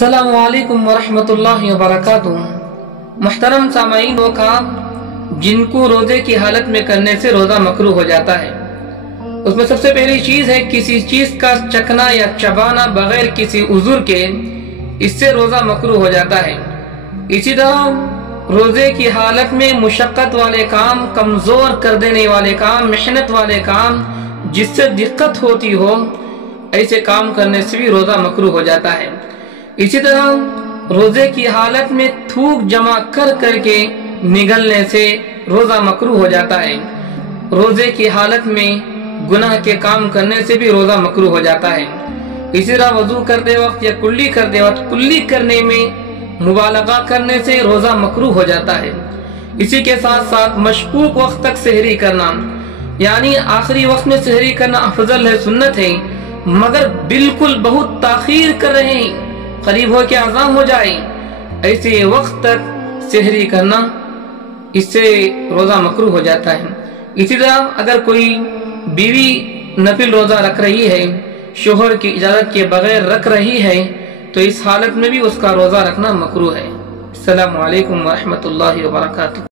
अस्सलामु अलैकुम वरहमतुल्लाहि वबरकातुहू। मुहतरम सामाईन, वो काम जिनको रोज़े की हालत में करने से रोज़ा मकरूह हो जाता है, उसमें सबसे पहली चीज़ है किसी चीज़ का चखना या चबाना बगैर किसी उज़ुर के, इससे रोज़ा मकरूह हो जाता है। इसी तरह रोज़े की हालत में मुशक्क़त वाले काम, कमज़ोर कर देने वाले काम, मेहनत वाले काम, जिससे दिक्कत होती हो, ऐसे काम करने से भी रोज़ा मकरूह हो जाता है। इसी तरह रोज़े की हालत में थूक जमा कर करके निगलने से रोज़ा मकरूह हो जाता है। रोज़े की हालत में गुनाह के काम करने से भी रोज़ा मकरूह हो जाता है। इसी तरह वज़ू करते वक्त या कुल्ली करते वक्त कुल्ली करने में मुबालगा करने से रोज़ा मकरूह हो जाता है। इसी के साथ साथ मशकूक वक्त तक सहरी करना, यानी आखिरी वक्त में सहरी करना अफजल है, सुन्नत है, मगर बिल्कुल बहुत ताखीर कर रहे हैं, करीब हो के आज़ान हो जाए, ऐसे वक्त तक सहरी करना, इससे रोज़ा मकरूह हो जाता है। इसी तरह अगर कोई बीवी नफिल रोज़ा रख रही है, शोहर की इजाज़त के बगैर रख रही है, तो इस हालत में भी उसका रोज़ा रखना मकरूह है। अस्सलामु अलैकुम वरहमतुल्लाहि वबरकातुहू।